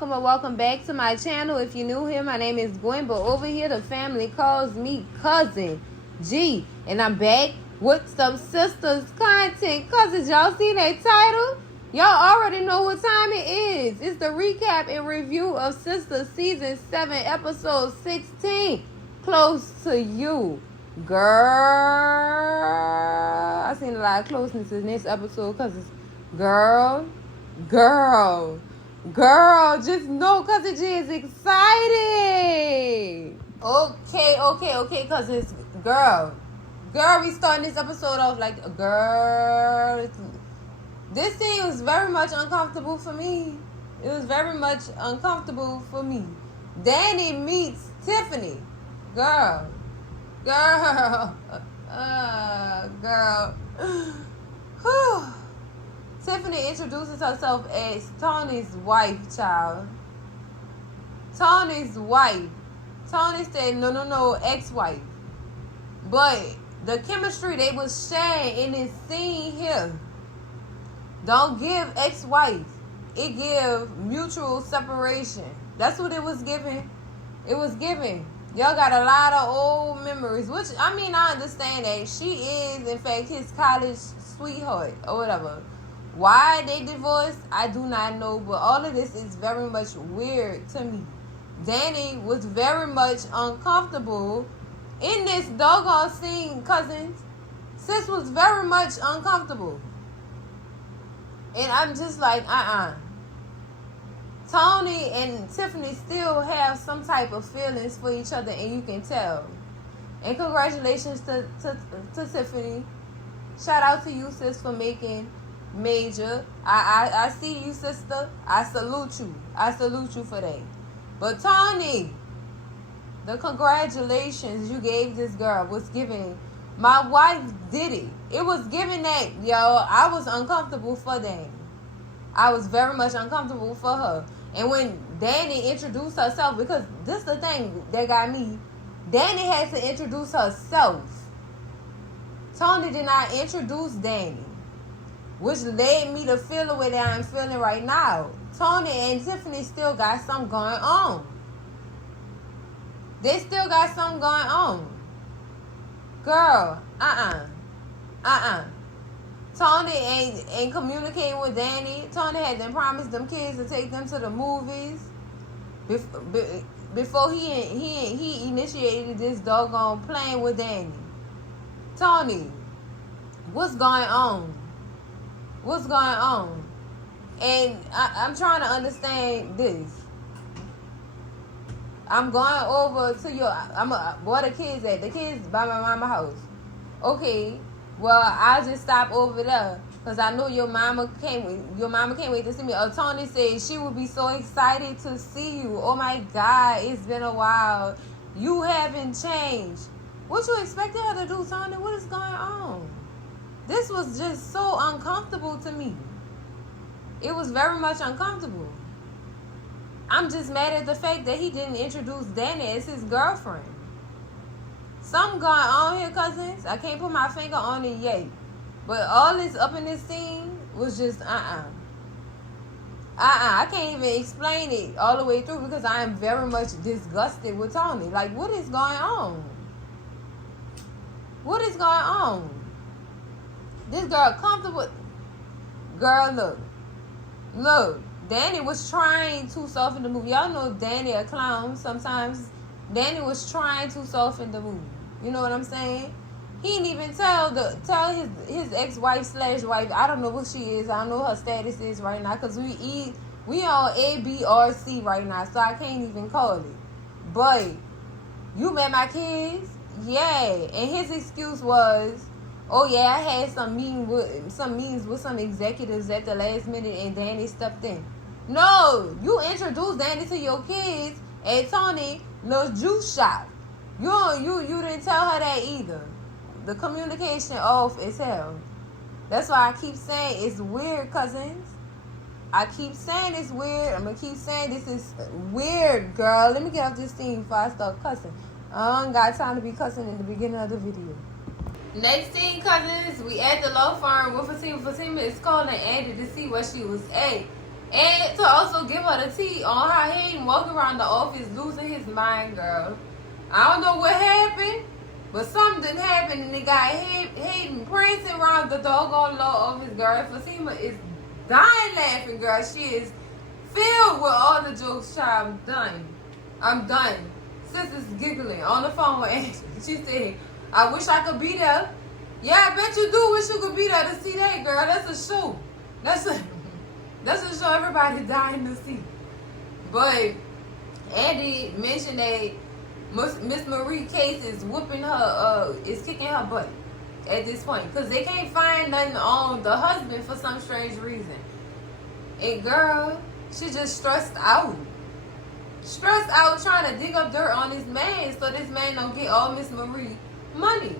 welcome back to my channel. If you're new here, my name is Gwen, but over here the family calls me Cousin G, and I'm back with some Sistas content. Cousins, y'all see that title? Y'all already know what time it is. It's the recap and review of Sistas season 7 episode 16, Close to You. Girl, I seen a lot of closeness in this episode because it's girl, just know Cousin G is excited. Okay, cause it's girl, we starting this episode off like a girl. This scene was very much uncomfortable for me. It was very much uncomfortable for me. Danny meets Tiffany. Girl. Whew. Tiffany introduces herself as Tony's wife, child. Tony's wife. Tony said, no, ex-wife. But the chemistry they was sharing in this scene here don't give ex-wife. It give mutual separation. That's what it was giving. It was giving. Y'all got a lot of old memories, which, I mean, I understand that she is, in fact, his college sweetheart or whatever. Why they divorced, I do not know, but all of this is very much weird to me. Danny was very much uncomfortable in this doggone scene, cousins. Sis was very much uncomfortable. And I'm just like, Tony and Tiffany still have some type of feelings for each other, and you can tell. And congratulations to Tiffany. Shout out to you, sis, for making major. I see you, sister. I salute you. I salute you for that. But Tony, the congratulations you gave this girl was giving. My wife did it. It was giving that, yo. I was uncomfortable for Danny. I was very much uncomfortable for her. And when Danny introduced herself, because this is the thing that got me, Danny had to introduce herself. Tony did not introduce Danny, which led me to feel the way that I'm feeling right now. Tony and Tiffany still got something going on. They still got something going on. Girl, Tony ain't communicating with Danny. Tony had them promised them kids to take them to the movies before he initiated this doggone plan with Danny. Tony, what's going on? What's going on? And I'm trying to understand this. I'm going over to where the kids at? The kids by my mama's house. Okay, well, I'll just stop over there because I know your mama can't wait to see me. Tony said she would be so excited to see you. Oh my God, it's been a while. You haven't changed. What you expected her to do, Tony? What is going on? This was just so uncomfortable to me. It was very much uncomfortable. I'm just mad at the fact that he didn't introduce Danny as his girlfriend. Something going on here, cousins. I can't put my finger on it yet. But all this up in this scene was just I can't even explain it all the way through because I am very much disgusted with Tony. Like, what is going on? What is going on? This girl comfortable. Girl, look. Danny was trying to soften the movie. Y'all know Danny a clown sometimes. Danny was trying to soften the movie. You know what I'm saying? He didn't even tell his ex-wife / wife. I don't know what she is. I don't know what her status is right now because we on A, B, or C right now, so I can't even call it. But you met my kids? Yeah. And his excuse was, oh yeah, I had some meetings with some executives at the last minute and Danny stepped in. No, you introduced Danny to your kids at Tony little juice shop. You didn't tell her that either. The communication off as hell. That's why I keep saying it's weird, cousins. I keep saying it's weird. I'm gonna keep saying this is weird, girl. Let me get off this thing before I start cussing. I don't got time to be cussing in the beginning of the video. Next thing, cousins, we at the law firm with Fatima. Fatima is calling Andy to see where she was at. And to also give her the tea on how he ain't walking around the office losing his mind, girl. I don't know what happened, but something didn't happen, and the guy Hayden prancing around the doggone law office, girl. Fatima is dying laughing, girl. She is filled with all the jokes, child. I'm done. Sis is giggling on the phone with Angie. She said, I wish I could be there. Yeah, I bet you do wish you could be there to see that, girl. That's a show. That's a show everybody dying to see. But Andy mentioned that Miss Marie case is whooping her, is kicking her butt at this point. Because they can't find nothing on the husband for some strange reason. And girl, she just stressed out. Stressed out trying to dig up dirt on this man so this man don't get all Miss Marie money.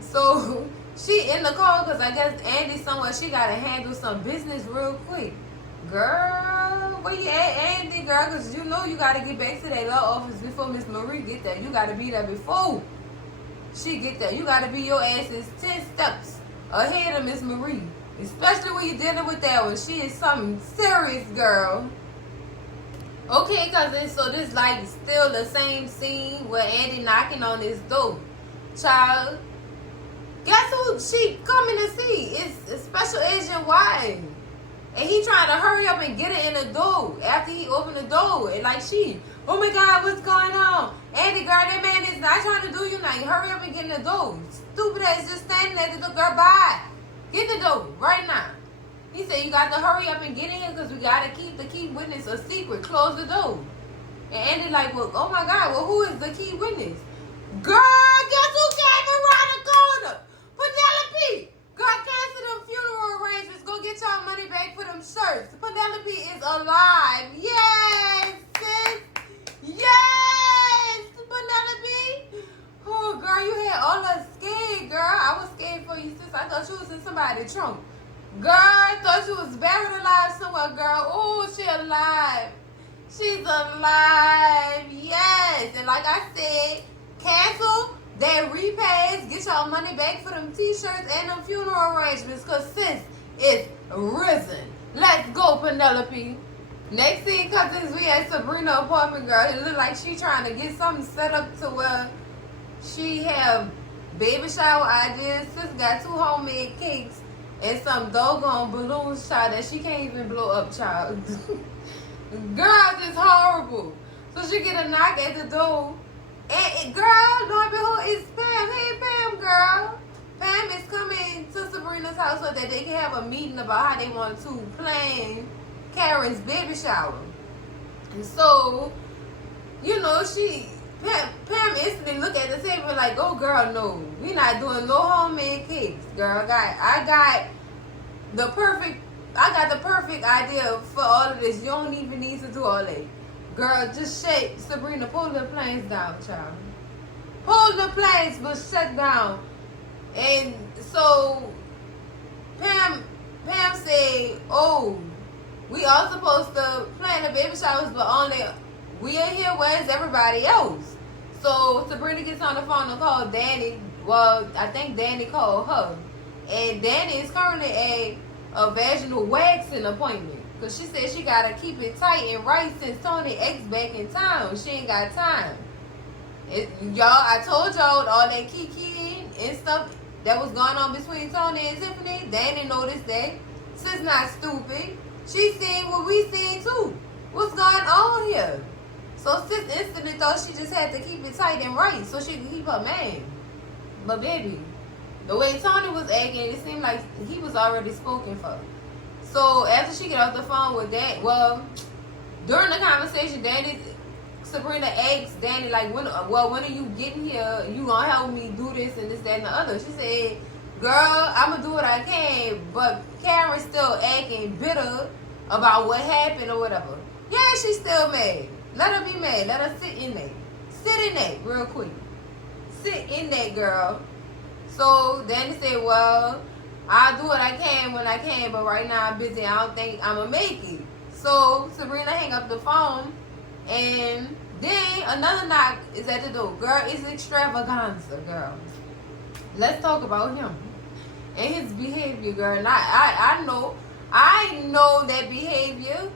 So she in the call because I guess Andy somewhere she got to handle some business real quick. Girl, where you at, Andy, girl? Because you know you got to get back to that law office before Miss Marie get there. You got to be there before she get there. You got to be your asses 10 steps ahead of Miss Marie. Especially when you're dealing with that one. She is something serious, girl. Okay, cousin, so this like still the same scene where Andy knocking on his door. Child, guess who she coming to see? It's Special Agent White. And he trying to hurry up and get it in the door after he opened the door. And like she, oh my God, what's going on? Andy, girl, that man is not trying to do you nothing. Hurry up and get in the door. Stupid ass just standing at the door. Girl, bye. Get the door right now. He said, you got to hurry up and get in here because we got to keep the key witness a secret. Close the door. And Andy like, well, oh my God, well, who is the key witness? Girl, guess who came around the corner? Penelope. Girl, cancel them funeral arrangements. Go get y'all money back for them shirts. Penelope is alive. Yes, sis. Yes, Penelope. Oh, girl, you had all us scared, girl. I was scared for you, sis. I thought you was in somebody's trunk. Girl, I thought she was buried alive somewhere, girl. Oh, she alive. She's alive. Yes. And like I said, cancel that repays. Get y'all money back for them t-shirts and them funeral arrangements because sis is risen. Let's go, Penelope. Next thing, cousins, we at Sabrina apartment, girl. It look like she trying to get something set up to where she have baby shower ideas. Sis got 2 homemade cakes. And some doggone balloons, child, that she can't even blow up, child. Girl, just horrible. So she get a knock at the door. And girl, lo and behold, it's Pam. Hey, Pam, girl. Pam is coming to Sabrina's house so that they can have a meeting about how they want to plan Karen's baby shower. And so, you know, Pam instantly look at the table like, oh, girl, no. We not doing no homemade cakes, girl. I got the perfect idea for all of this. You don't even need to do all that. Girl, just shake. Sabrina, pull the planes down, child. Pull the planes, but shut down. And so, Pam said, oh, we all supposed to plan the baby showers, but only we in here, where's everybody else? So Sabrina gets on the phone and call Danny. Well, I think Danny called her. And Danny is currently at a vaginal waxing appointment. Because she said she got to keep it tight and right since Tony X back in town. She ain't got time. Y'all, I told y'all all that kikiing and stuff that was going on between Tony and Tiffany. Danny noticed that. Sis not stupid. She seen what we seen too. What's going on here? So sis instantly thought she just had to keep it tight and right so she could keep her man. But baby, the way Tony was acting, it seemed like he was already spoken for. So after she get off the phone with that, well, during the conversation, Sabrina asked Danny like, when are you getting here? You gonna help me do this and this, that, and the other? She said, girl, I'm gonna do what I can, but Karen's still acting bitter about what happened or whatever. Yeah, she's still mad. Let her be mad. Let her sit in that. Sit in that real quick. Sit in that, girl. So Danny said, well, I'll do what I can when I can, but right now I'm busy. I don't think I'm going to make it. So Sabrina hang up the phone, and then another knock is at the door. Girl, it's extravaganza, girl. Let's talk about him and his behavior, girl. And I I know that behavior.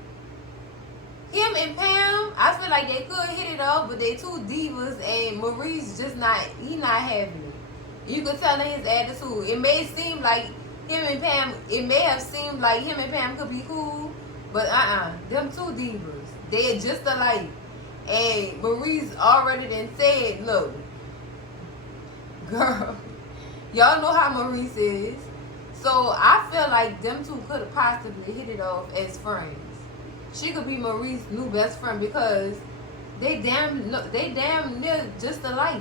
Him and Pam, I feel like they could hit it off, but they two divas, and Maurice just not, he not having it. You could tell in his attitude. It may seem like him and Pam, it may have seemed like him and Pam could be cool, but them two divas, they're just alike. And Maurice already done said, look, girl, y'all know how Maurice is. So I feel like them two could have possibly hit it off as friends. She could be Maurice's new best friend because they damn near just alike.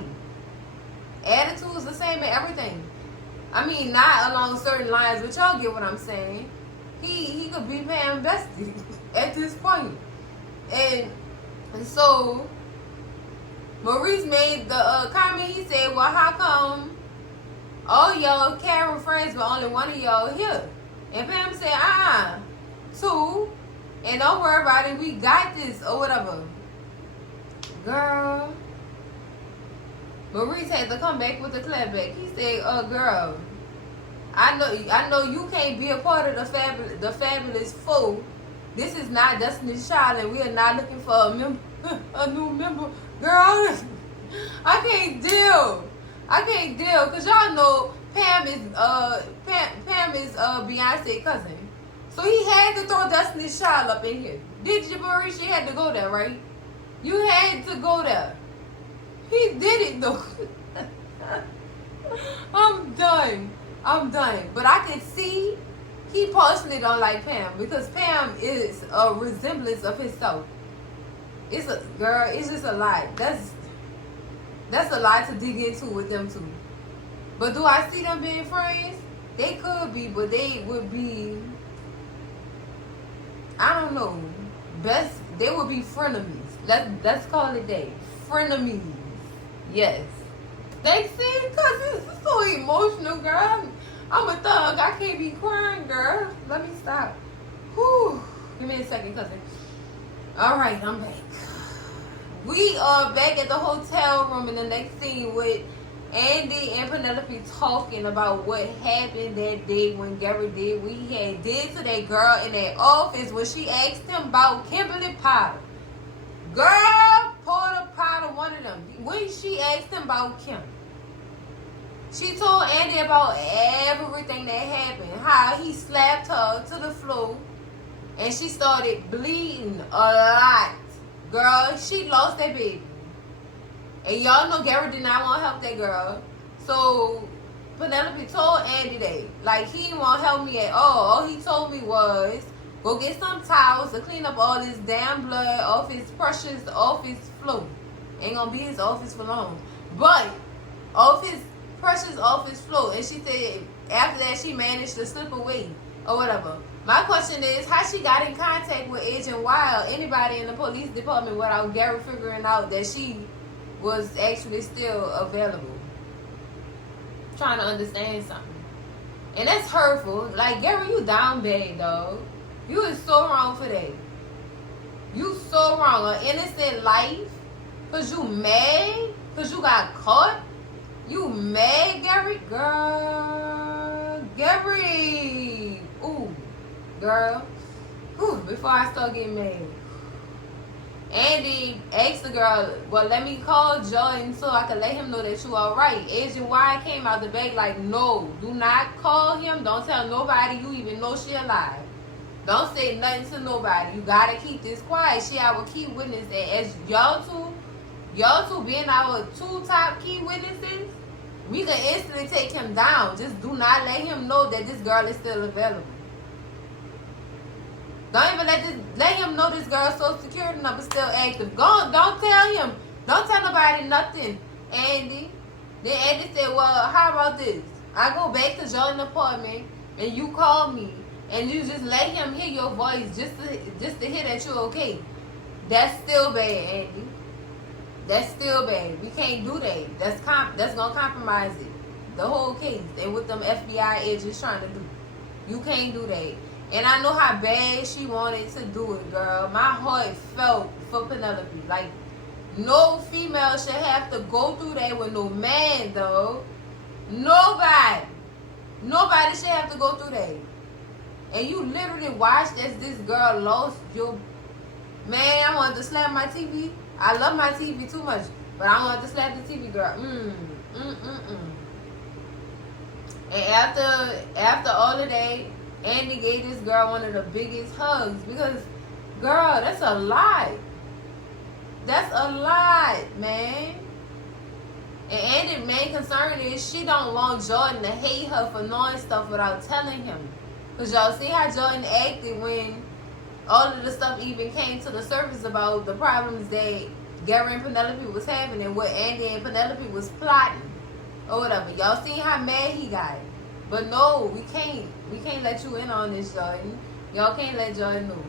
Attitudes the same and everything. I mean, not along certain lines, but y'all get what I'm saying. He could be Pam bestie at this point. And so Maurice made the comment. He said, well, how come all y'all Karen friends but only one of y'all here? And Pam said, two. And don't worry about it, we got this or whatever. Girl, Maurice had to come back with the clapback. He said, girl, I know you can't be a part of the fabulous four. This is not Destiny's Child, and we are not looking for a new member. Girl, I can't deal. Cause y'all know Pam is Beyonce's cousin. So he had to throw Destiny's Child up in here. Did you, Maurice? You had to go there, right? You had to go there. He did it though. I'm done. But I can see he personally don't like Pam because Pam is a resemblance of himself. It's just a lot. That's a lot to dig into with them two. But do I see them being friends? They could be, but they would be, I don't know. They would be frenemies. Let's call it that. Frenemies. Yes. They see, because it's so emotional, girl. I'm a thug. I can't be crying, girl. Let me stop. Whew. Give me a second, cousin. All right, I'm back. We are back at the hotel room in the next scene with Andy and Penelope talking about what happened that day when Gary did what he had did to that girl in that office when she asked him about Kimberly Potter. Girl, Porter Potter, one of them. When she asked him about Kim, she told Andy about everything that happened. How he slapped her to the floor and she started bleeding a lot. Girl, she lost that baby. And y'all know Gary did not want to help that girl. So Penelope told Andy that. Like, he didn't want to help me at all. All he told me was, go get some towels to clean up all this damn blood off his precious office floor. Ain't gonna be his office for long. But off his precious office floor. And she said after that she managed to slip away or whatever. My question is, how she got in contact with Agent Wild, anybody in the police department, without Gary figuring out that she was actually still available? Trying to understand something. And that's hurtful. Like, Gary, you down bad, dog. You is so wrong for that. You so wrong. An innocent life? Because you mad? Because you got caught? You mad, Gary? Girl. Gary. Ooh. Girl. Whew, before I start getting mad. Andy asked the girl, well, let me call Jordan so I can let him know that you alright. Agent Y came out the bag like, no, do not call him. Don't tell nobody you even know she alive. Don't say nothing to nobody. You gotta keep this quiet. She our key witness. And as y'all two being our two top key witnesses, we can instantly take him down. Just do not let him know that this girl is still available. Don't even let him know this girl's social security number still active. Don't tell him. Don't tell nobody nothing, Andy. Then Andy said, well, how about this? I go back to Jordan's apartment and you call me and you just let him hear your voice just to hear that you're okay. That's still bad, Andy. That's still bad. We can't do that. That's gonna compromise it. The whole case and what them FBI agents trying to do. You can't do that. And I know how bad she wanted to do it, girl. My heart felt for Penelope. Like, no female should have to go through that with no man, though. Nobody should have to go through that. And you literally watched as this girl lost your... Man, I wanted to slap my TV. I love my TV too much, but I wanted to slap the TV, girl. And after all of that, Andy gave this girl one of the biggest hugs because, girl, that's a lot. That's a lot, man. And Andy's main concern is she don't want Jordan to hate her for knowing stuff without telling him. Because y'all see how Jordan acted when all of the stuff even came to the surface about the problems that Gary and Penelope was having and what Andy and Penelope was plotting or whatever. Y'all seen how mad he got. But no, we can't let you in on this, Jordan. Y'all can't let Jordan know.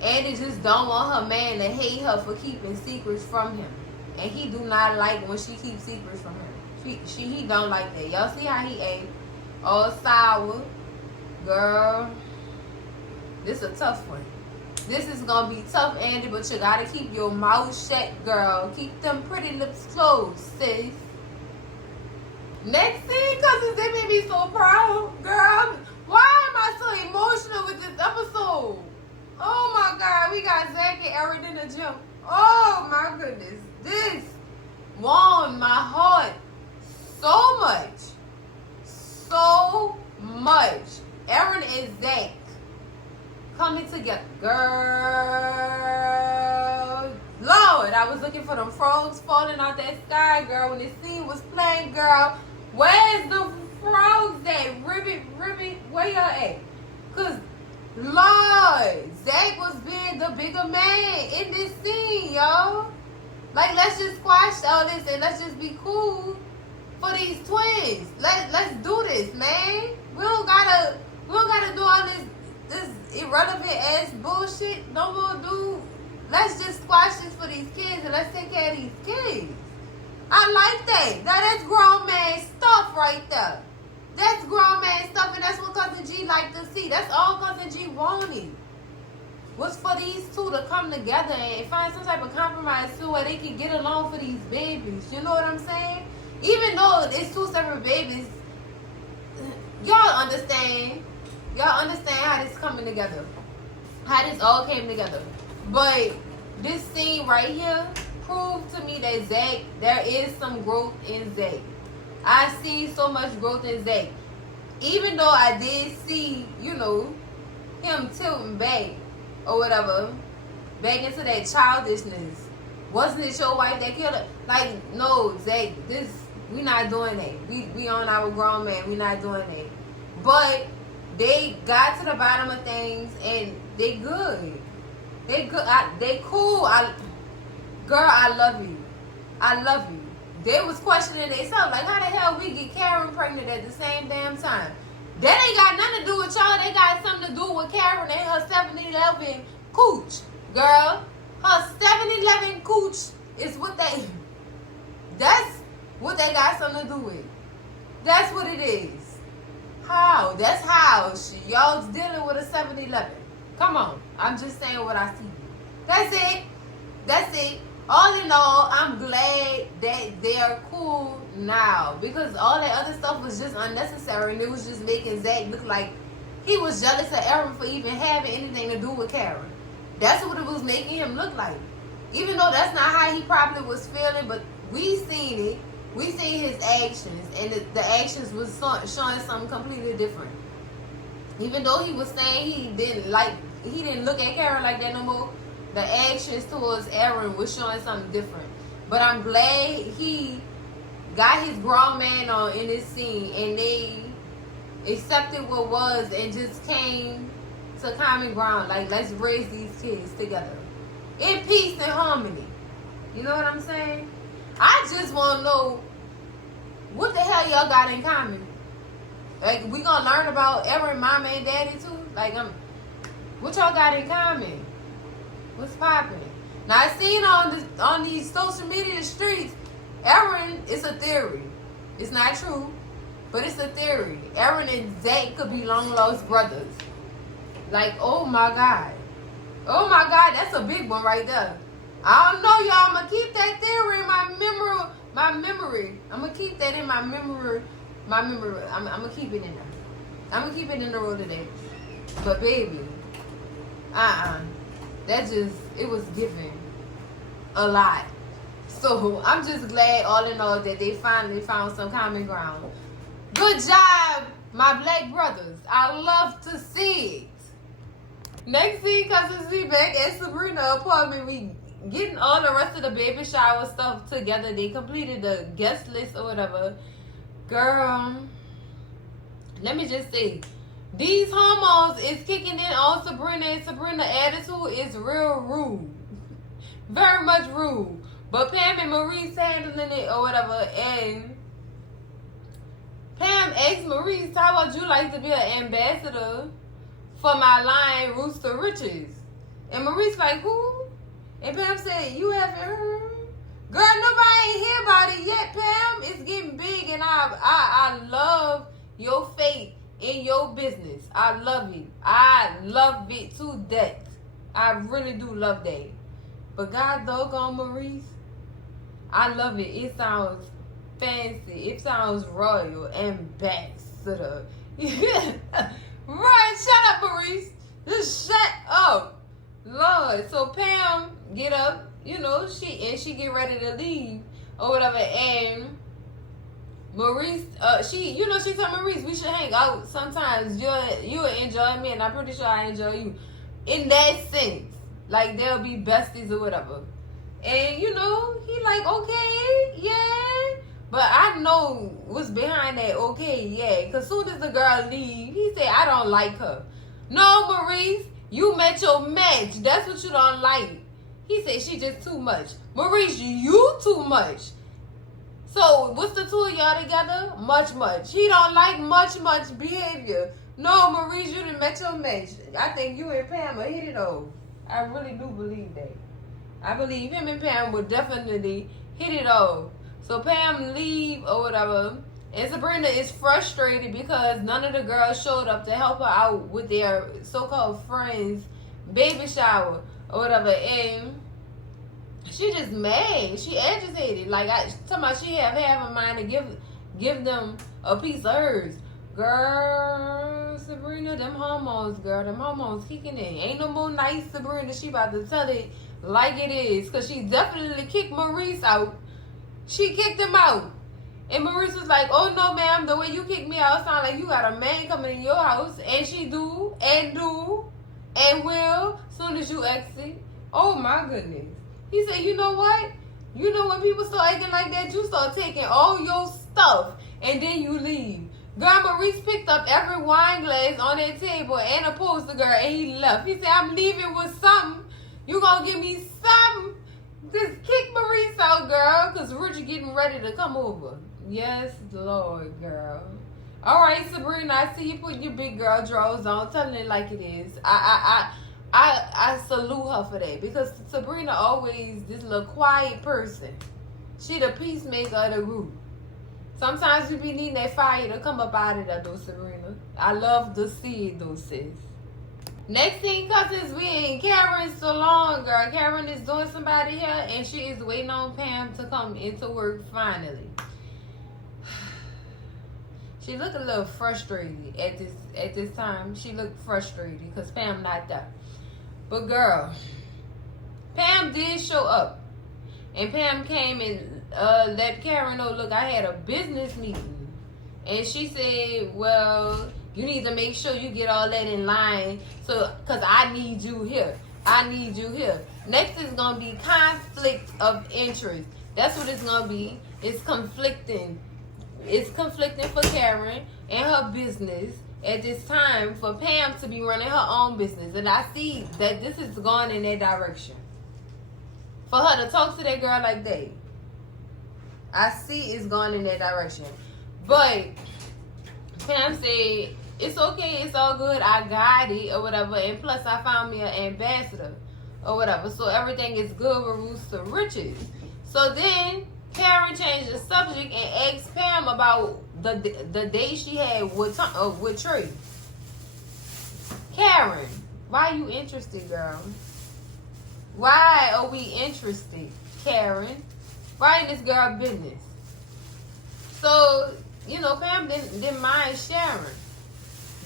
Andy just don't want her man to hate her for keeping secrets from him. And he do not like when she keeps secrets from him. He don't like that. Y'all see how he ate? All sour. Girl, this is a tough one. This is going to be tough, Andy, but you got to keep your mouth shut, girl. Keep them pretty lips closed, sis. Next scene, cousins, they made me so proud. Girl, why am I so emotional with this episode? Oh, my God. We got Zach and Eron in the gym. Oh, my goodness. This warmed my heart so much. So much. Eron and Zach coming together. Girl. Lord, I was looking for them frogs falling out that sky, girl. When this scene was playing, girl, where's the frogs at? Ribbit, where y'all at? Because, Lord, Zach was being the bigger man in this scene, y'all. Like, let's just squash all this and let's just be cool for these twins. Let's do this, man. We don't gotta do all this irrelevant ass bullshit no more, dude. Let's just squash this for these kids and let's take care of these kids. I like that. Now that's grown man stuff right there. That's grown man stuff, and that's what Cousin G like to see. That's all Cousin G wanted. Was for these two to come together and find some type of compromise too where they can get along for these babies. You know what I'm saying? Even though it's two separate babies, y'all understand. Y'all understand how this coming together. How this all came together. But this scene right here proved to me that Zach, there is some growth in Zach. I see so much growth in Zach. Even though I did see, you know, him tilting back or whatever, back into that childishness. Wasn't it your wife that killed her? Like, no, Zach, we not doing that. We on our grown man. We not doing that. But they got to the bottom of things and they good. They good. They cool. Girl, I love you. I love you. They was questioning themselves, like, how the hell we get Karen pregnant at the same damn time? That ain't got nothing to do with y'all. They got something to do with Karen and her 7-Eleven cooch. Girl, her 7-Eleven cooch is what they... That's what they got something to do with. That's what it is. How? That's how. Y'all's dealing with a 7-Eleven. Come on. I'm just saying what I see. That's it. That's it. All in all, I'm glad that they're cool now. Because all that other stuff was just unnecessary. And it was just making Zach look like he was jealous of Eron for even having anything to do with Karen. That's what it was making him look like. Even though that's not how he probably was feeling. But we seen it. We seen his actions. And the actions was showing something completely different. Even though he was saying he didn't look at Karen like that no more. The actions towards Eron was showing something different. But I'm glad he got his grown man on in this scene. And they accepted what was and just came to common ground. Like, let's raise these kids together. In peace and harmony. You know what I'm saying? I just want to know what the hell y'all got in common. Like, we gonna learn about Eron, mama and daddy too? Like, what y'all got in common? What's popping? Now, I seen on these social media streets, Eron, it's a theory. It's not true, but it's a theory. Eron and Zach could be long lost brothers. Like, oh my God. Oh my God, that's a big one right there. I don't know, y'all. I'm going to keep that theory in my memory. I'm going to keep that in my memory. I'm going to keep it in there. I'm going to keep it in the road today. But baby, that just, it was given a lot. So I'm just glad, all in all, that they finally found some common ground. Good job, my black brothers. I love to see it. Next thing, Cousin Z back at Sabrina apartment, we getting all the rest of the baby shower stuff together. They completed the guest list or whatever. Girl, let me just say, these hormones is kicking in on Sabrina, and Sabrina's attitude is real rude. Very much rude. But Pam and Maurice handling it or whatever, and Pam asked Maurice, how would you like to be an ambassador for my line, Rooster Riches? And Maurice like, who? And Pam said, you haven't heard? Girl, nobody ain't hear about it yet, Pam. It's getting big, and I love your faith in your business. I love it. I love it to death. I really do love that. But God doggone Maurice, I love it. It sounds fancy. It sounds royal. Ambassador. Right, shut up, Maurice. Just shut up. Lord. So Pam get up, she get ready to leave or whatever, and Maurice, she told Maurice we should hang out sometimes. You'll enjoy me, and I'm pretty sure I enjoy you. In that sense, like they'll be besties or whatever. And he like, okay, yeah. But I know what's behind that, okay, yeah. Because soon as the girl leave, he said, I don't like her. No, Maurice, you met your match. That's what you don't like. He said, she just too much. Maurice, you too much. So, what's the two of y'all together? Much. He don't like much behavior. No, Maurice, you done met your match. I think you and Pam will hit it off. I really do believe that. I believe him and Pam will definitely hit it off. So Pam leave or whatever, and Sabrina is frustrated because none of the girls showed up to help her out with their so-called friends' baby shower or whatever, and she just mad. She agitated. Like, talking about she have half a mind to give them a piece of hers. Girl, Sabrina, them hormones kicking in. Ain't no more nice Sabrina. She about to tell it like it is, because she definitely kicked Maurice out. She kicked him out. And Maurice was like, oh no, ma'am, the way you kicked me out sound like you got a man coming in your house. And she do and will soon as you exit. Oh my goodness. He said, you know what? You know when people start acting like that, you start taking all your stuff and then you leave. Girl, Maurice picked up every wine glass on that table and a poster, girl, and he left. He said, I'm leaving with something. You gonna give me something? Just kick Maurice out, girl, because Richard getting ready to come over. Yes, Lord, girl. All right, Sabrina, I see you putting your big girl drawers on, telling it like it is. I salute her for that, because Sabrina always this little quiet person. She the peacemaker of the group. Sometimes we be needing that fire to come up out of that, though, Sabrina. I love to see it, though, sis. Next thing, cousins, we in Karen's salon, girl. Karen is doing somebody here, and she is waiting on Pam to come into work finally. She looked a little frustrated at this time. She looked frustrated because Pam not there. But girl, Pam did show up, and Pam came and let Karen know, look, I had a business meeting, and she said, well, you need to make sure you get all that in line, because I need you here. I need you here. Next is going to be conflict of interest. That's what it's going to be. It's conflicting. It's conflicting for Karen and her business at this time for Pam to be running her own business. And I see that this is going in that direction. For her to talk to that girl like that, I see it's going in that direction. But Pam said, it's okay, it's all good, I got it, or whatever. And plus, I found me an ambassador, or whatever. So everything is good with Rooster Riches. So then Karen changed the subject and asked Pam about the day she had with Trey. Karen, why are you interested, girl? Why are we interested, Karen? Why in this girl business? So, Pam didn't mind sharing.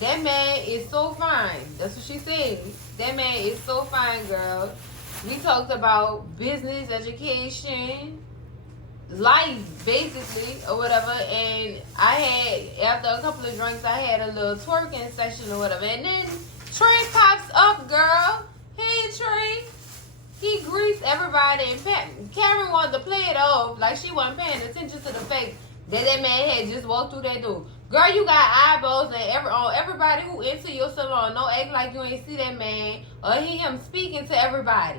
That man is so fine. That's what she said. That man is so fine, girl. We talked about business, education, life, basically, or whatever. And I had, after a couple of drinks, I had a little twerking session or whatever. And then Trey pops up, girl. Hey, Trey. He greets everybody. And Karen wanted to play it off like she wasn't paying attention to the fact that that man had just walked through that door. Girl, you got eyeballs on everybody who enter your salon. Don't act like you ain't see that man or hear him speaking to everybody.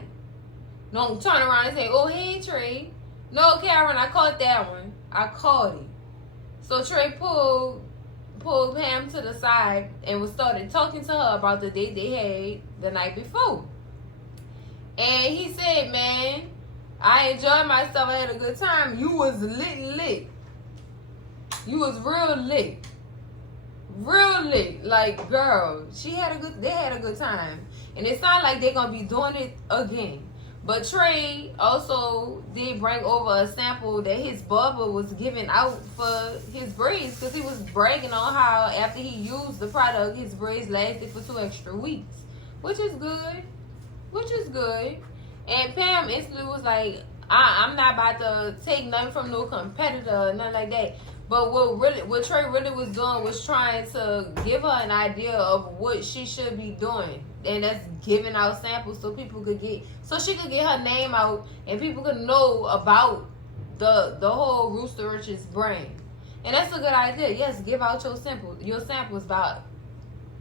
Don't turn around and say, oh, hey, Trey. No, Karen, I caught that one. I caught it. So Trey pulled Pam to the side and started talking to her about the date they had the night before. And he said, man, I enjoyed myself. I had a good time. You was lit. You was real lit. Real lit. Like, girl, they had a good time. And it sounds like they're going to be doing it again. But Trey also did bring over a sample that his barber was giving out for his braids, because he was bragging on how after he used the product, his braids lasted for 2 extra weeks. Which is good. And Pam instantly was like, I'm not about to take nothing from no competitor or nothing like that. But what Trey really was doing was trying to give her an idea of what she should be doing. And that's giving out samples so she could get her name out and people could know about the whole Rooster Riches brand. And that's a good idea. Yes, give out your samples by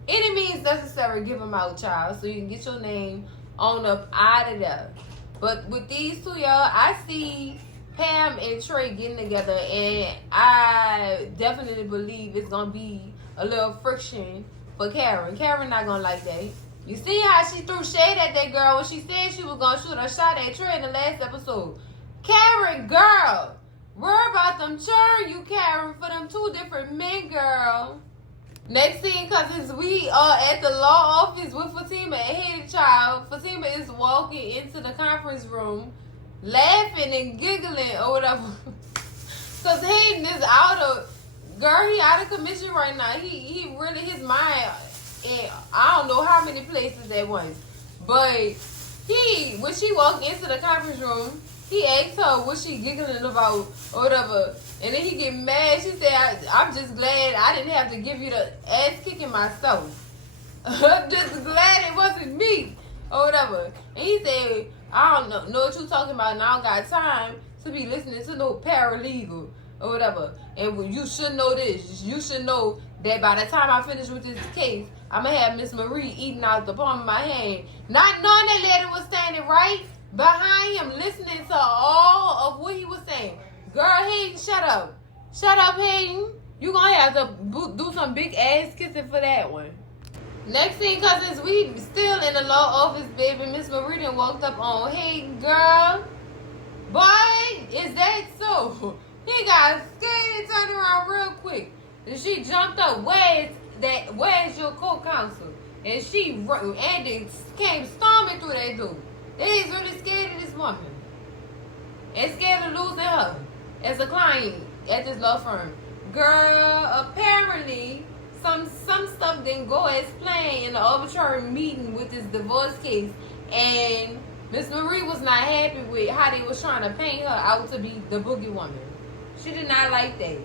any means necessary. Give them out, child, so you can get your name on up out of there. But with these two, y'all, I see Pam and Trey getting together, and I definitely believe it's gonna be a little friction for Karen. Karen not gonna like that. You see how she threw shade at that girl when she said she was gonna shoot a shot at Trey in the last episode. Karen, girl, worry about them churn you, Karen, for them 2 different men, girl. Next scene, cousins, we are at the law office with Fatima and Hayden child. Fatima is walking into the conference room, laughing and giggling or whatever. Because Hayden is he out of commission right now. He really, his mind, and I don't know how many places at once. But when she walked into the conference room, he asked her what she giggling about or whatever. And then he get mad. She said, I'm just glad I didn't have to give you the ass kicking myself. I'm just glad it wasn't me or whatever. And he said, I don't know what you talking about, and I don't got time to be listening to no paralegal or whatever. And you should know this. You should know that by the time I finish with this case, I'm going to have Miss Marie eating out the palm of my hand. Not knowing that lady was standing right behind him, listening to all of what he was saying. Girl, Hayden, shut up. Shut up, Hayden. You going to have to do some big ass kissing for that one. Next thing, cousins, we still in the law office, baby. Miss Marie done walked up on, hey, girl. Boy, is that so? He got scared and turned around real quick. And she jumped up, where's your co-counsel? And Andy came storming through that door. They is really scared of this woman. And scared of losing her as a client at this law firm. Girl, apparently some stuff didn't go as planned in the arbitrary meeting with this divorce case, and Miss Marie was not happy with how they was trying to paint her out to be the boogie woman. She did not like that.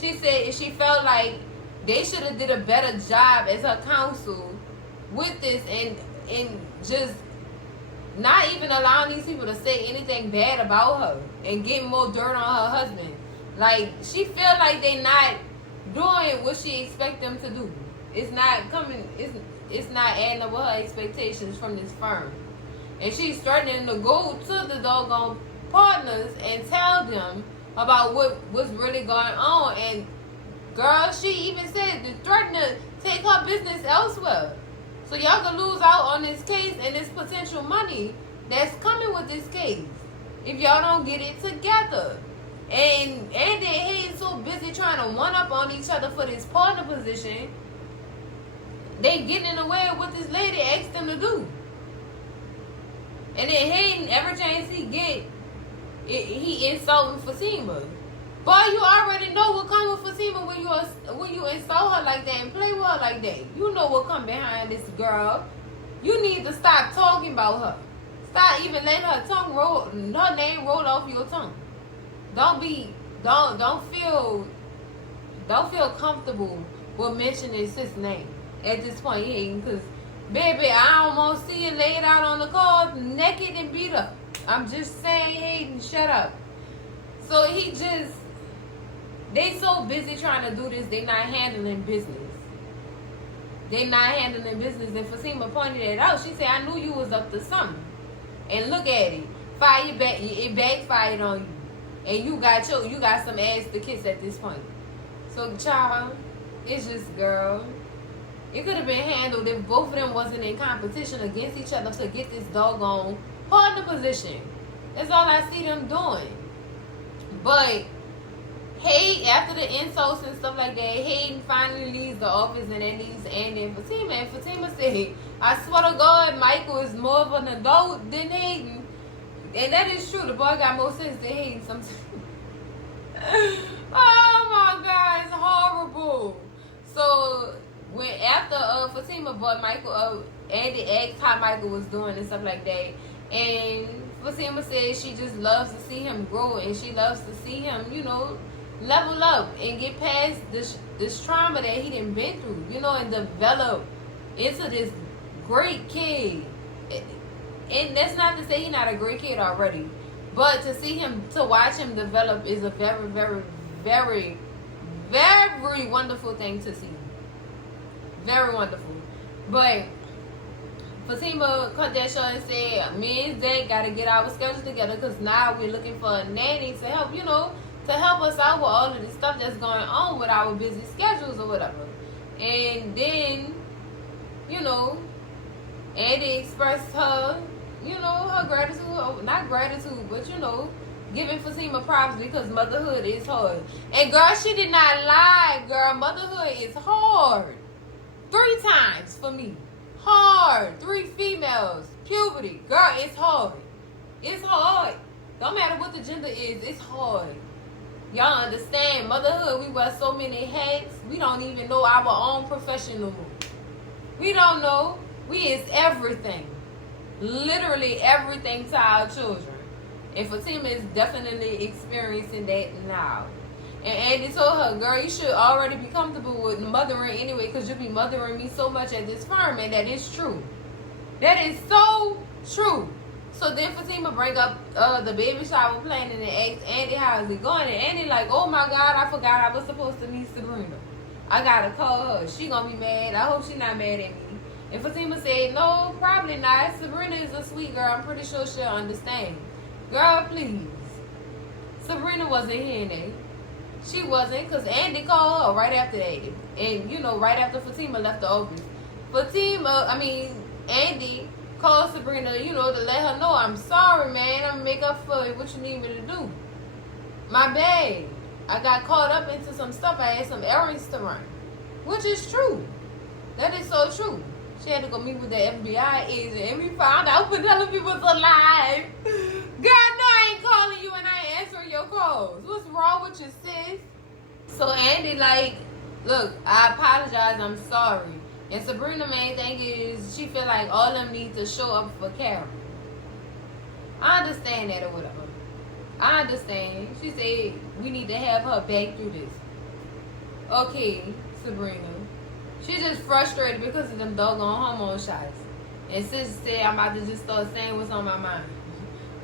She said she felt like they should have did a better job as her counsel with this, and just not even allowing these people to say anything bad about her and get more dirt on her husband. Like, she feel like they not doing what she expect them to do. It's not coming. It's not adding up with her expectations from this firm. And she's threatening to go to the doggone partners and tell them about what's really going on. And girl, she even said to threaten to take her business elsewhere. So y'all gonna lose out on this case and this potential money that's coming with this case if y'all don't get it together. And they ain't so busy trying to one up on each other for this partner position, they getting in the way of what this lady asked them to do. And then Hayden, every chance he get, he insulting Fatima. Boy, you already know what comes with Fatima when you you insult her like that and play with her like that. You know what come behind this girl. You need to stop talking about her. Stop even letting her name roll off your tongue. Don't feel comfortable with mentioning sis name at this point, Hayden, because baby, I almost see you laid out on the car naked and beat up. I'm just saying, Hayden, shut up. So they so busy trying to do this, they not handling business. And Fatima pointed it out. She said, I knew you was up to something. And look at it. It backfired on you. And you got some ass to kiss at this point. So, child, it's just, girl, it could have been handled if both of them wasn't in competition against each other to get this doggone partner position. That's all I see them doing. But after the insults and stuff like that, Hayden finally leaves the office and then leaves Andy and Fatima. And Fatima said, I swear to God, Michael is more of an adult than Hayden. And that is true. The boy got more sense than Hayden sometimes. Oh my God, it's horrible. So after Fatima brought Michael up, Andy asked how Michael was doing and stuff like that. And Fatima said she just loves to see him grow and she loves to see him, level up and get past this trauma that he done been through, and develop into this great kid. And that's not to say he's not a great kid already, but to watch him develop is a very, very, very, very wonderful thing to see. Very wonderful. But Fatima cut that short and said, me and Zach got to get our schedule together because now we're looking for a nanny to help, to help us out with all of the stuff that's going on with our busy schedules or whatever. And then, Andy expressed her, her gratitude, not gratitude, but, giving Fatima props because motherhood is hard. And girl, she did not lie, girl. Motherhood is hard. 3 times for me. Hard. 3 females. Puberty. Girl, it's hard. It's hard. Don't matter what the gender is, it's hard. Y'all understand, motherhood, we wear so many hats, we don't even know our own profession no more. We don't know. We is everything. Literally everything to our children. And Fatima is definitely experiencing that now. And Andy told her, girl, you should already be comfortable with mothering anyway because you'll be mothering me so much at this firm. And that is true. That is so true. So then Fatima bring up the baby shower planning and ask Andy how is it going. And Andy like, oh my God, I forgot I was supposed to meet Sabrina. I got to call her. She going to be mad. I hope she not mad at me. And Fatima said, no, probably not. Sabrina is a sweet girl. I'm pretty sure she'll understand. Girl, please. Sabrina wasn't hearing that. She wasn't, because Andy called her right after that. And, right after Fatima left the office. Andy called Sabrina, to let her know, I'm sorry, man. I'm going to make up for what you need me to do. My bad. I got caught up into some stuff. I had some errands to run. Which is true. That is so true. She had to go meet with the FBI agent, and we found out Penelope was alive. God, no, I ain't calling you and I ain't answering your calls. What's wrong with you, sis? So Andy look, I apologize, I'm sorry. And Sabrina main thing is she feel like all of them need to show up for Carol. I understand that or whatever. I understand. She said we need to have her back through this. Okay, Sabrina. She's just frustrated because of them doggone hormone shots. And sis said I'm about to just start saying what's on my mind.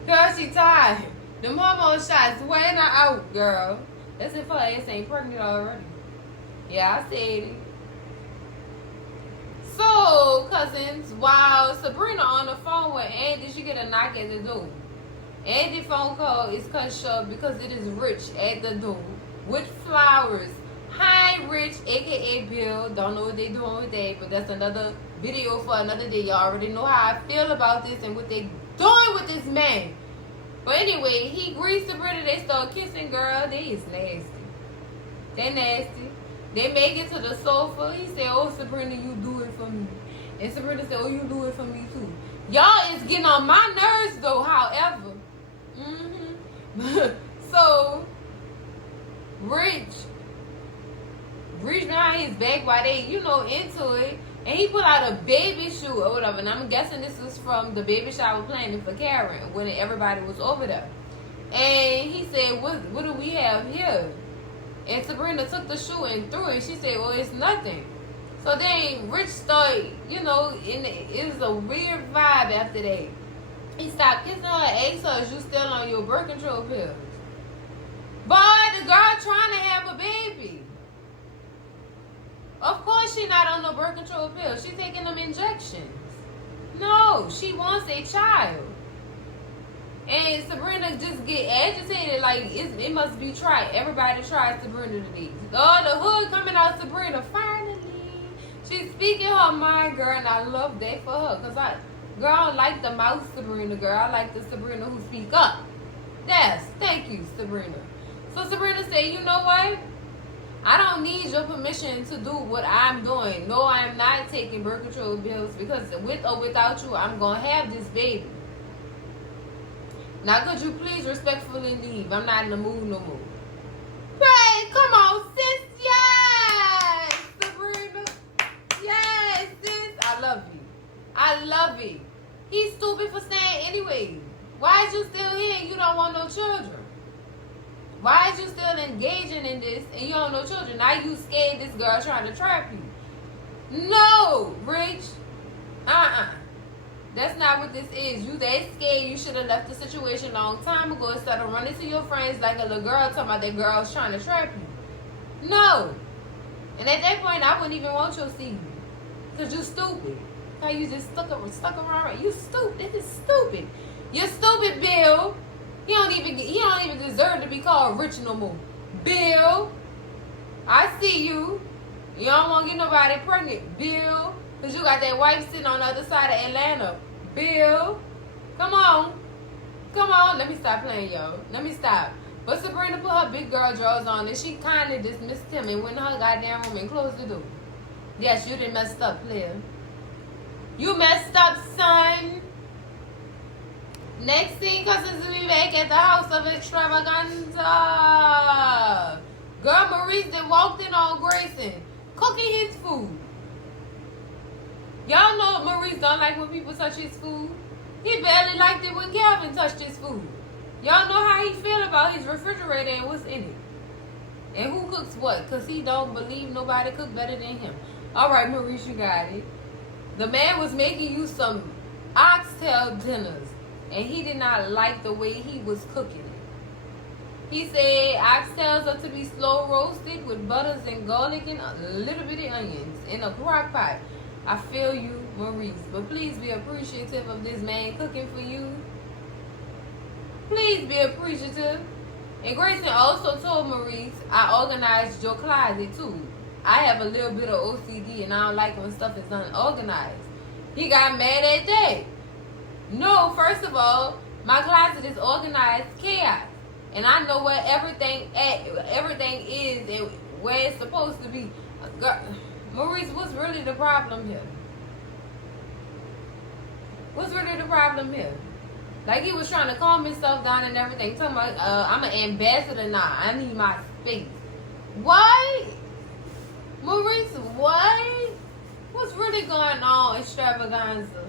Girl, she tired. Them hormone shots wearing her out, girl. That's if her ass ain't pregnant already. Yeah, I said it. So, cousins, while Sabrina on the phone with Andy, she get a knock at the door. Andy's phone call is cut short because it is Rich at the door with flowers. Hi, Rich, a.k.a. Bill. Don't know what they doing with that, but that's another video for another day. Y'all already know how I feel about this and what they doing with this man. But anyway, he greets Sabrina. They start kissing, girl. They is nasty. They nasty. They make it to the sofa. He said, oh, Sabrina, you do it for me. And Sabrina said, oh, you do it for me, too. Y'all is getting on my nerves, though, however. So, Rich reached behind his back while they, into it. And he pulled out a baby shoe or whatever. And I'm guessing this was from the baby shower planning for Karen when everybody was over there. And he said, what do we have here? And Sabrina took the shoe and threw it. She said, well, it's nothing. So then Rich started, it was a weird vibe after that. He stopped kissing her and asked her, is you still on your birth control pills? But the girl trying to have a baby. Of course she not on no birth control pills. She taking them injections. No, she wants a child. And Sabrina just get agitated like it must be tried. Everybody tries Sabrina today. Oh, the hood coming out Sabrina. Finally. She's speaking her mind, girl, and I love that for her. Because I like the mouse Sabrina, girl. I like the Sabrina who speak up. Yes, thank you, Sabrina. So Sabrina said, you know what? I don't need your permission to do what I'm doing. No, I'm not taking birth control pills because with or without you, I'm going to have this baby. Now, could you please respectfully leave? I'm not in the mood no more. Right, come on, sis. Yes, Sabrina. Yes, sis. I love you. I love it. He's stupid for staying anyway. Why is you still here and you don't want no children? Why is you still engaging in this and you don't know children? Now you scared this girl trying to trap you. No, Rich. That's not what this is. You that scared, you should have left the situation a long time ago instead of running to your friends like a little girl talking about that girl's trying to trap you. No. And at that point, I wouldn't even want your secret. Because you stupid. How you just stuck around. You stupid. This is stupid. You're stupid, Bill. He don't even deserve to be called Rich no more. Bill, I see you. You don't want to get nobody pregnant, Bill. Because you got that wife sitting on the other side of Atlanta. Bill, come on. Come on. Let me stop playing, yo. Let me stop. But Sabrina put her big girl drawers on and she kind of dismissed him and went in her goddamn room and closed the door. Yes, you done messed up, player. You messed up, son. Next thing, cousins will be back at the house of extravaganza. Girl, Maurice then walked in on Grayson, cooking his food. Y'all know Maurice don't like when people touch his food. He barely liked it when Calvin touched his food. Y'all know how he feel about his refrigerator and what's in it. And who cooks what, because he don't believe nobody cook better than him. All right, Maurice, you got it. The man was making you some oxtail dinners. And he did not like the way he was cooking it. He said oxtails are to be slow roasted with butters and garlic and a little bitty onions in a crock pot. I feel you, Maurice. But please be appreciative of this man cooking for you. Please be appreciative. And Grayson also told Maurice, I organized your closet too. I have a little bit of OCD and I don't like when stuff is unorganized. He got mad at that. No, first of all, my closet is organized chaos. And I know where everything is and where it's supposed to be. Maurice, what's really the problem here? What's really the problem here? Like he was trying to calm himself down and everything. Talking about, I'm an ambassador now. I need my space. What? Maurice, what? What's really going on, extravaganza?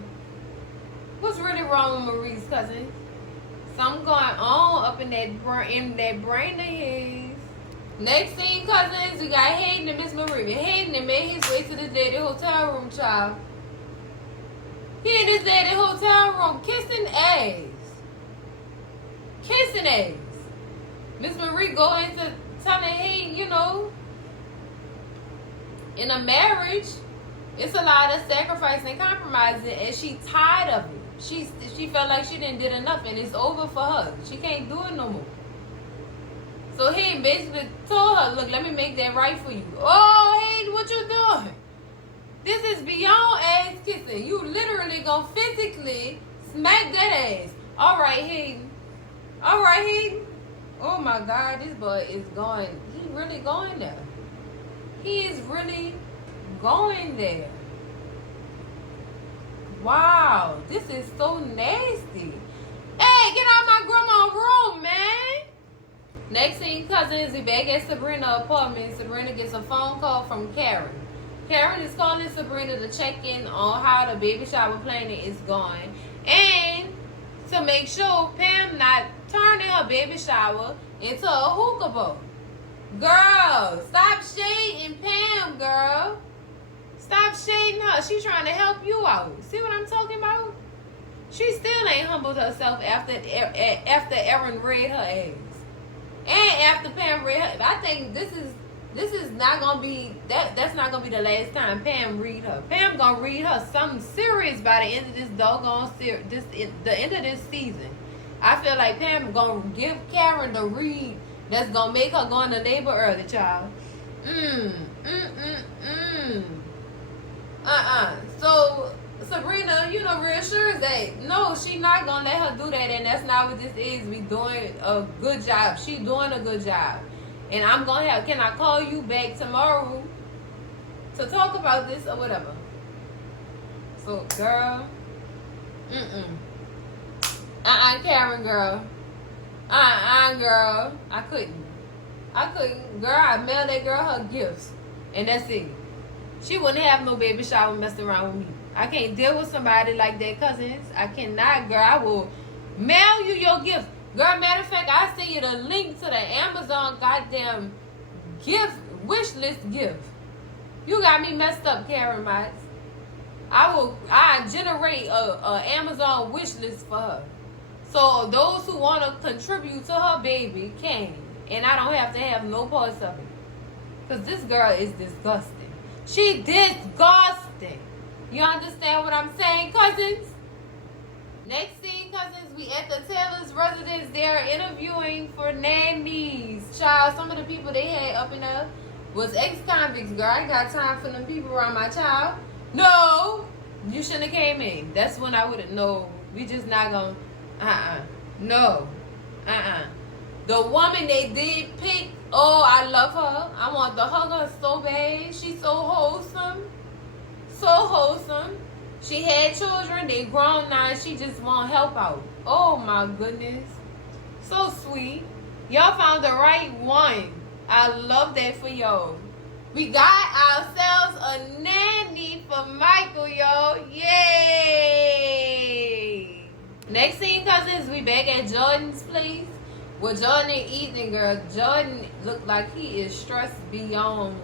What's really wrong with Maurice, cousin? Something going on up in that brain of his. Next thing, cousins, we got Hayden and Miss Marie. Hayden had made his way to the daddy hotel room, child. He in his daddy hotel room kissing ass. Kissing ass. Miss Marie go into telling Hayden, in a marriage, it's a lot of sacrifice and compromising, and she tired of it. She felt like she didn't did enough, and it's over for her. She can't do it no more. So he basically told her, look, let me make that right for you. Oh, Hayden, what you doing? This is beyond ass kissing. You literally gonna physically smack that ass. All right, Hayden. All right, Hayden. Oh, my God, this boy is going. He really going there. He is really going there. Wow, this is so nasty. Hey, get out of my grandma's room, man. Next scene, cousins, we back at Sabrina's apartment. Sabrina gets a phone call from Karen. Karen is calling Sabrina to check in on how the baby shower planning is going. And to make sure Pam not turning her baby shower into a hookah bowl. Girl, stop shading Pam, girl. Stop shading her. She's trying to help you out. See what I'm talking about? She still ain't humbled herself after Eron read her ass. And after Pam read her. I think this is not gonna be that's not gonna be the last time Pam read her. Pam gonna read her something serious by the end of this doggone the end of this season. I feel like Pam gonna give Karen the read that's gonna make her go into labor early, child. So Sabrina, reassures that no, she not gonna let her do that, and that's not what this is. We doing a good job. She doing a good job. And I'm gonna have, can I call you back tomorrow to talk about this or whatever? So, girl. Karen, girl. Girl. I couldn't. Girl, I mailed that girl her gifts. And that's it. She wouldn't have no baby shower messing around with me. I can't deal with somebody like that, cousins. I cannot, girl. I will mail you your gifts. Girl, matter of fact, I send you the link to the Amazon goddamn wish list gift. You got me messed up, Karen Mites. I generate a Amazon wish list for her. So those who want to contribute to her baby can. And I don't have to have no parts of it. Because this girl is disgusting. She disgusting. You understand what I'm saying, cousins? Next scene, cousins, we at the Taylor's residence. They're interviewing for nannies. Child, some of the people they had up in there was ex-convicts, girl. I got time for them people around my child. No, you shouldn't have came in. That's when I wouldn't know. We just not gonna, no, The woman they did pick, oh, I love her. I want to hug her so bad. She's so wholesome. So wholesome. She had children. They grown now. She just want help out. Oh, my goodness. So sweet. Y'all found the right one. I love that for y'all. We got ourselves a nanny for Michael, y'all. Yay! Next scene, cousins, we back at Jordan's place. With Jordan and Ethan, girl. Jordan looked like he is stressed beyond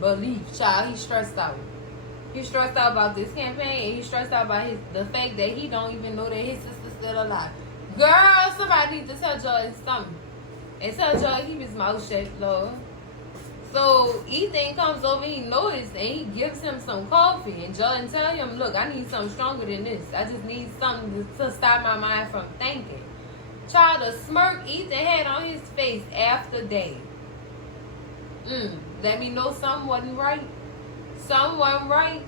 belief, child. He's stressed out. He's stressed out about this campaign, and he's stressed out about the fact that he don't even know that his sister's still alive. Girl, somebody needs to tell Jordan something. And tell Jordan keep his mouth shut, Lord. So Ethan comes over, he noticed, and he gives him some coffee. And Jordan tell him, look, I need something stronger than this. I just need something to stop my mind from thinking. Child, the smirk Ethan had on his face after day. Let me know something wasn't right. Something wasn't right.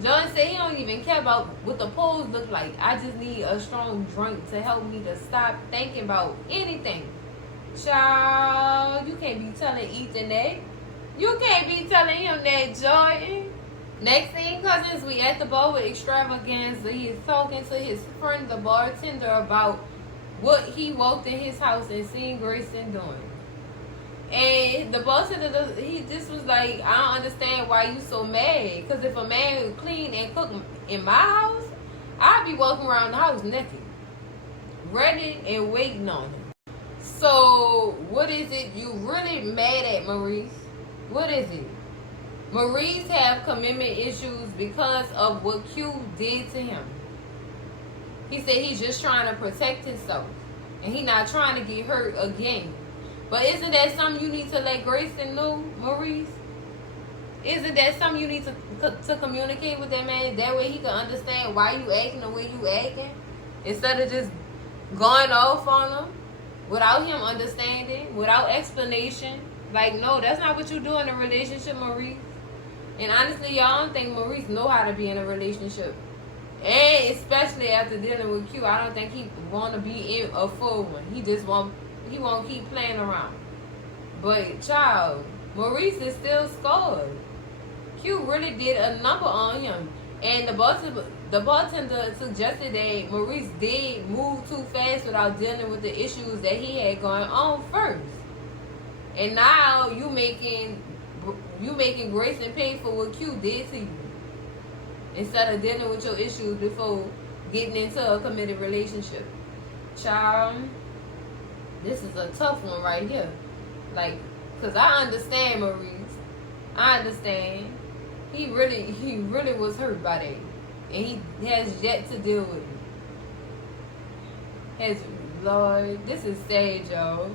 Jordan said he don't even care about what the polls look like. I just need a strong drink to help me to stop thinking about anything. Child, you can't be telling Ethan that. You can't be telling him that, Jordan. Next thing, cousins, we at the bar with Extravaganza. He is talking to his friend, the bartender, about what he walked in his house and seen Grayson doing. And the bartender, he just was like, I don't understand why you so mad. Because if a man would clean and cook in my house, I'd be walking around the house naked, ready and waiting on him. So, what is it you really mad at, Maurice? What is it? Maurice have commitment issues because of what Q did to him. He said he's just trying to protect himself. And he's not trying to get hurt again. But isn't that something you need to let Grayson know, Maurice? Isn't that something you need to communicate with that man? That way he can understand why you acting the way you acting. Instead of just going off on him without him understanding, without explanation. Like, no, that's not what you do in a relationship, Maurice. And honestly, y'all don't think Maurice know how to be in a relationship. And especially after dealing with Q, I don't think he want to be in a full one. He won't keep playing around. But, child, Maurice is still scarred. Q really did a number on him. And the the bartender suggested that Maurice did move too fast without dealing with the issues that he had going on first. And now you making Grace and pay for what Q did to you, instead of dealing with your issues before getting into a committed relationship. Child, this is a tough one right here. Like, cause I understand Maurice. I understand. He really was hurt by that. And he has yet to deal with it. Lord, this is sad, y'all.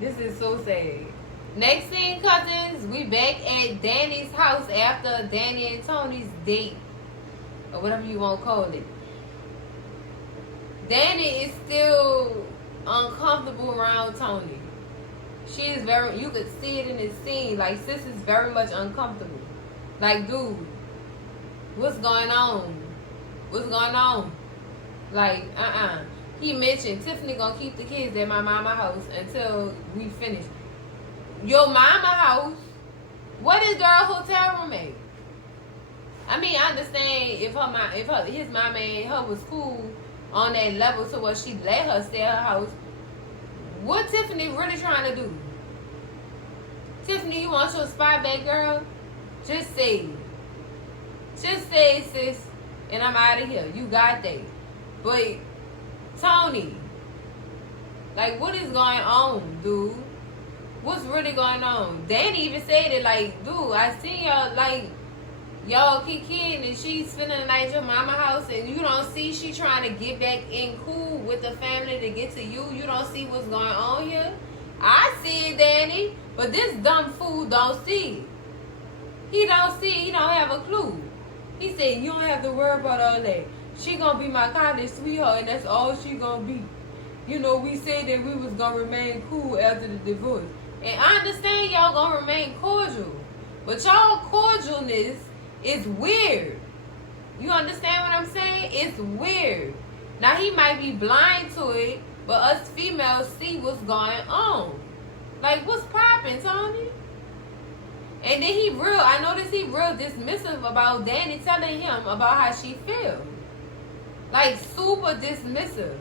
This is so sad. Next thing, cousins, we back at Danny's house after Danny and Tony's date. Or whatever you want to call it. Danny is still uncomfortable around Tony. She is you could see it in this scene. Like, sis is very much uncomfortable. Like, dude, what's going on? What's going on? Like, He mentioned Tiffany gonna keep the kids at my mama house until we finish. Your mama house? What is their hotel room at? I mean, I understand if his mama and her was cool on that level to where she let her stay at her house. What Tiffany really trying to do? Tiffany, you want your spot back, girl? Just say it. Just say it, sis. And I'm out of here. You got that. But, Tony, like, what is going on, dude? What's really going on? Danny even said it, like, dude, I seen y'all, like, y'all kicking and she's spending the night at your mama house and you don't see she trying to get back in cool with the family to get to you. You don't see what's going on here. I see it, Danny, but this dumb fool don't see it. He don't see it. He don't have a clue. He said, you don't have to worry about all that. She gonna be my college sweetheart and that's all she gonna be. You know, we said that we was gonna remain cool after the divorce. And I understand y'all gonna remain cordial. But y'all cordialness is weird. You understand what I'm saying? It's weird. Now, he might be blind to it, but us females see what's going on. Like, what's poppin', Tony? And then I noticed he real dismissive about Danny telling him about how she feels. Like, super dismissive.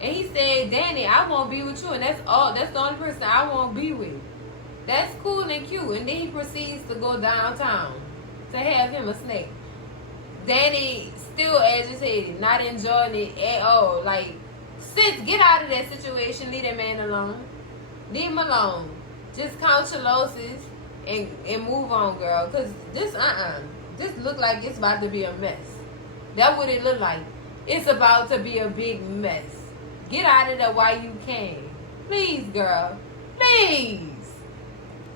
And he said, Danny, I won't be with you, and that's the only person I won't be with. That's cool and cute. And then he proceeds to go downtown to have him a snack. Danny still agitated, not enjoying it at all. Like, sis, get out of that situation. Leave that man alone. Leave him alone. Just count your losses and move on, girl. Because this look like it's about to be a mess. That's what it look like. It's about to be a big mess. Get out of there while you can. Please, girl. Please.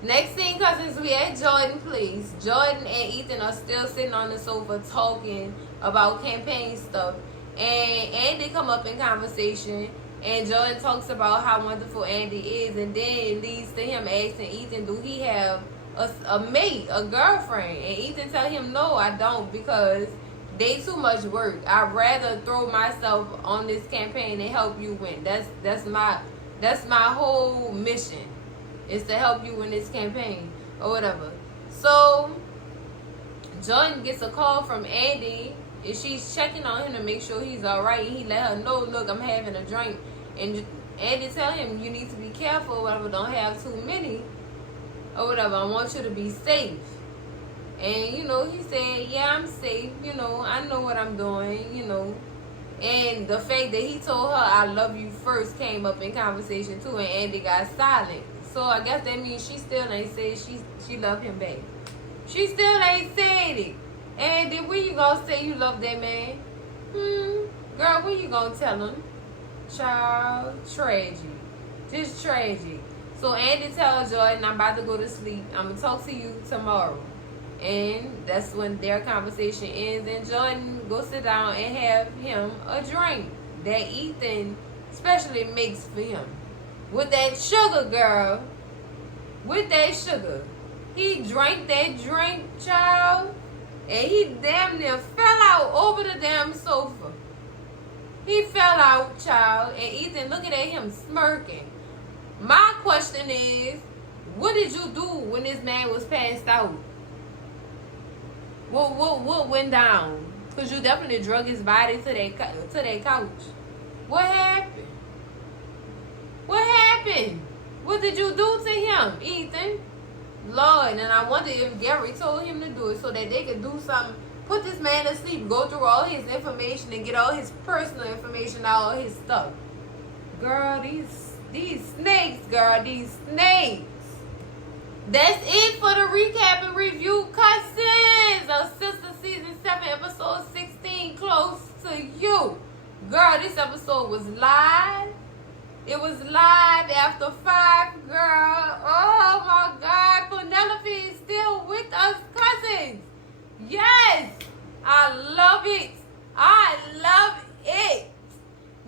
Next thing, cousins, we at Jordan, please. Jordan and Ethan are still sitting on the sofa talking about campaign stuff. And Andy come up in conversation. And Jordan talks about how wonderful Andy is. And then it leads to him asking Ethan, do he have a mate, a girlfriend? And Ethan tell him, no, I don't, because they too much work. I'd rather throw myself on this campaign and help you win. That's my whole mission, is to help you win this campaign or whatever. So Jordan gets a call from Andy, and she's checking on him to make sure he's all right. And he let her know, look, I'm having a drink. And Andy tell him, you need to be careful or whatever. Don't have too many or whatever. I want you to be safe. And, you know, he said, yeah, I'm safe. You know, I know what I'm doing, you know. And the fact that he told her, I love you first, came up in conversation too. And Andy got silent. So I guess that means she still ain't said she loved him back. She still ain't said it. Andy, when you gonna say you love that man? Girl, when you gonna tell him? Child, tragic. Just tragic. So Andy tells Jordan, I'm about to go to sleep. I'm gonna talk to you tomorrow. And that's when their conversation ends. And Jordan go sit down and have him a drink that Ethan specially makes for him. With that sugar, girl. With that sugar. He drank that drink, child. And he damn near fell out over the damn sofa. He fell out, child. And Ethan looking at him smirking. My question is, what did you do when this man was passed out? What went down? Because you definitely drug his body to that couch. What happened? What happened? What did you do to him, Ethan? Lord, and I wonder if Gary told him to do it so that they could do something. Put this man to sleep. Go through all his information and get all his personal information out, all his stuff. Girl, these snakes, girl, these snakes. That's it for the recap and review, cousins, of Sistas Season 7, Episode 16, Close to You. Girl, this episode was live. It was live after 5, girl. Oh, my God. Penelope is still with us, cousins. Yes. I love it. I love it.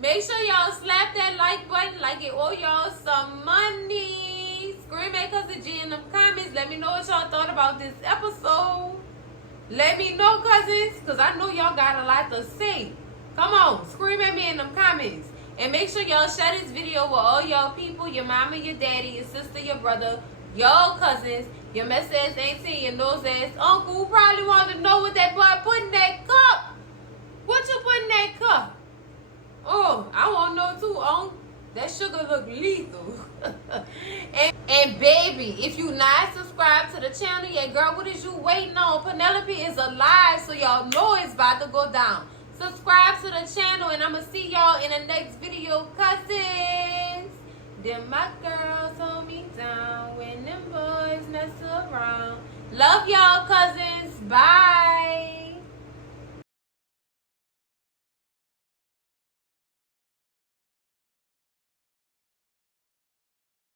Make sure y'all slap that like button like it owe y'all some money. Scream at Cousin G in the comments. Let me know what y'all thought about this episode. Let me know, cousins, because I know y'all got a lot to say. Come on, scream at me in the comments. And make sure y'all share this video with all y'all people, your mama, your daddy, your sister, your brother, y'all cousins, your mess ass auntie, your nose ass uncle who probably wanted to know what that boy put in that cup. What you put in that cup? Oh, I want to know too, Unc. That sugar look lethal. and baby, if you not subscribed to the channel yet, girl, what is you waiting on? Penelope is alive, so y'all know it's about to go down. Subscribe to the channel, and I'm going to see y'all in the next video, cousins. Then my girls hold me down when them boys mess around. Love y'all.